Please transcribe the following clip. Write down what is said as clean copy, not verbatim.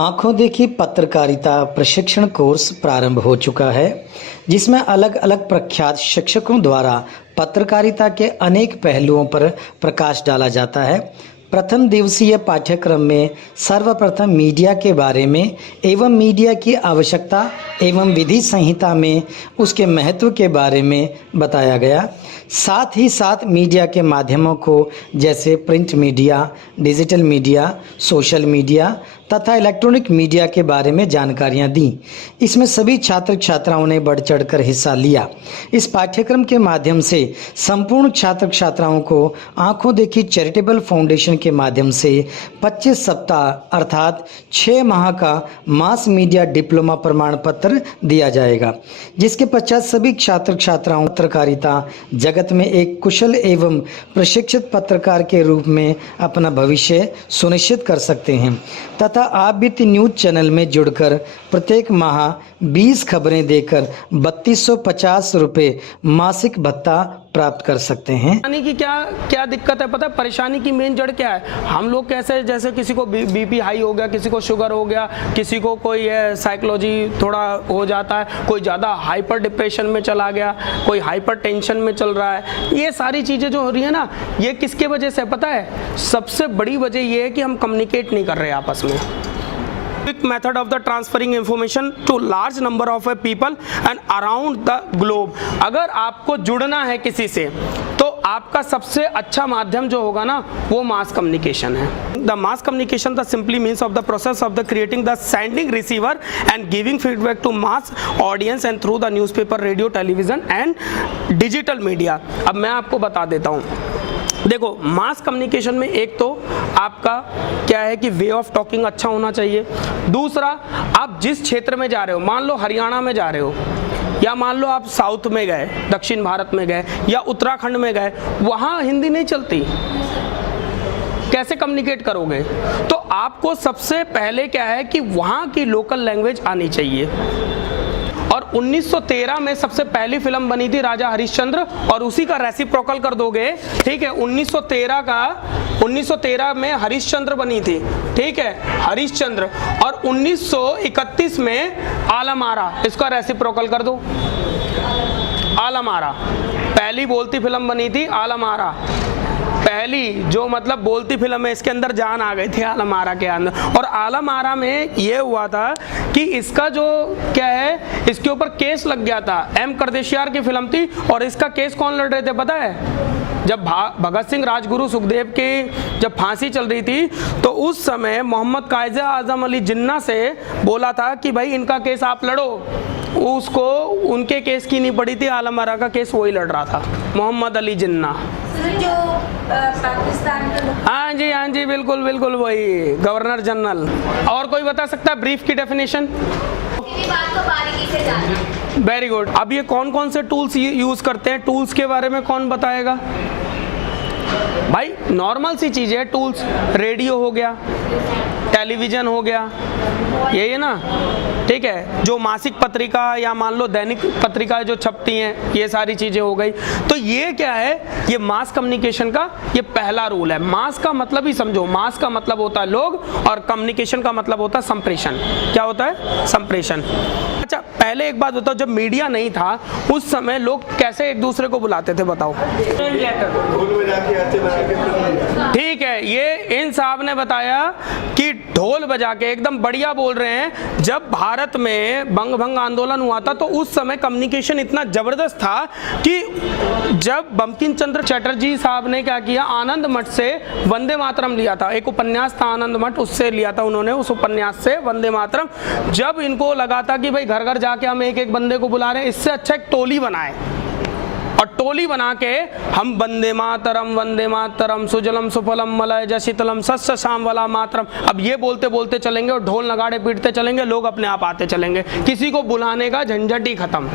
आंखों देखी पत्रकारिता प्रशिक्षण कोर्स प्रारंभ हो चुका है, जिसमें अलग अलग प्रख्यात शिक्षकों द्वारा पत्रकारिता के अनेक पहलुओं पर प्रकाश डाला जाता है। प्रथम दिवसीय पाठ्यक्रम में सर्वप्रथम मीडिया के बारे में एवं मीडिया की आवश्यकता एवं विधि संहिता में उसके महत्व के बारे में बताया गया। साथ ही साथ मीडिया के माध्यमों को जैसे print media, digital media, social media तथा इलेक्ट्रॉनिक मीडिया के बारे में जानकारियां दी। इसमें सभी छात्र छात्राओं ने बढ़ चढ़कर हिस्सा लिया। इस पाठ्यक्रम के माध्यम से संपूर्ण छात्र छात्राओं को आंखों देखी चैरिटेबल फाउंडेशन के माध्यम से 25 सप्ताह अर्थात 6 माह का मास मीडिया डिप्लोमा प्रमाण पत्र दिया जाएगा, जिसके पश्चात सभी छात्र छात्राओं पत्रकारिता जगत में एक कुशल एवं प्रशिक्षित पत्रकार के रूप में अपना भविष्य सुनिश्चित कर सकते हैं तथा आप भी न्यूज चैनल में जुड़कर प्रत्येक माह 20 खबरें देकर 3250 रुपये मासिक भत्ता प्राप्त कर सकते हैं। परेशानी की क्या दिक्कत है पता है? परेशानी की मेन जड़ क्या है? हम लोग कैसे, जैसे किसी को बीपी हाई हो गया, किसी को शुगर हो गया, किसी को कोई साइकोलॉजी थोड़ा हो जाता है, कोई ज़्यादा हाइपर डिप्रेशन में चला गया, कोई हाइपर टेंशन में चल रहा है। ये सारी चीज़ें जो हो रही है ना, ये किसके वजह से पता है? सबसे बड़ी वजह ये है कि हम कम्युनिकेट नहीं कर रहे आपस में। Quick method of the transferring information to large number of people and around the globe। अगर आपको जुड़ना है किसी से तो आपका सबसे अच्छा माध्यम जो होगा ना वो मास कम्युनिकेशन है। The mass communication the simply means of the process of the creating the sending receiver and giving feedback to mass audience and through the newspaper, radio, television and digital media। अब मैं आपको बता देता हूँ। देखो, mass communication में एक तो आपका क्या है कि वे ऑफ टॉकिंग अच्छा होना चाहिए। दूसरा, आप जिस क्षेत्र में जा रहे हो, मान लो हरियाणा में जा रहे हो या मान लो आप साउथ में गए, दक्षिण भारत में गए या उत्तराखंड में गए, वहाँ हिंदी नहीं चलती, कैसे कम्युनिकेट करोगे? तो आपको सबसे पहले क्या है कि वहाँ की लोकल लैंग्वेज आनी चाहिए। और 1913 में सबसे पहली फिल्म बनी थी राजा हरिश्चंद्र, और उसी का रेसिप्रोकल कर दोगे, ठीक है? 1913 में हरिश्चंद्र बनी थी, ठीक है, हरिश्चंद्र। और 1931 में आलम आरा, इसका रेसिप्रोकल कर दो, आलम आरा। पहली बोलती फिल्म बनी थी आलम आरा, पहली जो मतलब बोलती फिल्म है, इसके अंदर जान आ गई थी आलम आरा के अंदर। और आलम आरा में ये हुआ था कि इसका जो क्या है, इसके ऊपर केस लग गया था। एम करदेशियार की फिल्म थी और इसका केस कौन लड़ रहे थे पता है? जब भगत सिंह, राजगुरु, सुखदेव की जब फांसी चल रही थी तो उस समय मोहम्मद कायज़े आजम अली जिन्ना से बोला था कि भाई इनका केस आप लड़ो। उसको उनके केस की नहीं पड़ी थी, आलम आरा का केस वही लड़ रहा था, मोहम्मद अली जिन्ना। जो पाकिस्तान हाँ जी बिल्कुल बिल्कुल वही गवर्नर जनरल। और कोई बता सकता है ब्रीफ की डेफिनेशन? Very good. अब ये कौन कौन से टूल्स यूज करते हैं, टूल्स के बारे में कौन बताएगा? भाई नॉर्मल सी चीज़ है टूल्स, रेडियो हो गया, टेलीविज़न हो गया, यही है ना, ठीक है? जो मासिक पत्रिका या मान लो दैनिक पत्रिका जो छपती हैं, ये सारी चीज़ें हो गई। तो ये क्या है, ये मास कम्युनिकेशन का ये पहला रूल है। मास का मतलब ही समझो, मास का मतलब होता है लोग और कम्युनिकेशन का मतलब होता है संप्रेषण। क्या होता है? संप्रेषण। अच्छा, पहले एक बात बताओ, जब मीडिया नहीं था उस समय लोग कैसे एक दूसरे को बुलाते थे बताओ? ठीक है, ये इन साहब ने बताया कि ढोल बजा के, एकदम बढ़िया बोल रहे हैं। जब भारत में बंग भंग आंदोलन हुआ था तो उस समय कम्युनिकेशन इतना जबरदस्त था कि जब बंकिम चंद्र चटर्जी साहब ने क्या किया, आनंद मठ से वंदे मातरम लिया था। एक उपन्यास था आनंद मठ, उससे लिया था उन्होंने, उस उपन्यास से वंदे मातरम। जब इनको लगा था कि भाई घर घर जाके हम एक एक बंदे को बुला रहे हैं, इससे अच्छा एक टोली बनाए, और टोली बना के हम वंदे मातरम सुजलम सुफलम मलयज शीतलम सस्य श्यामला मातरम। अब ये बोलते बोलते चलेंगे और ढोल नगाड़े पीटते चलेंगे, लोग अपने आप आते चलेंगे, किसी को बुलाने का झंझट ही खत्म।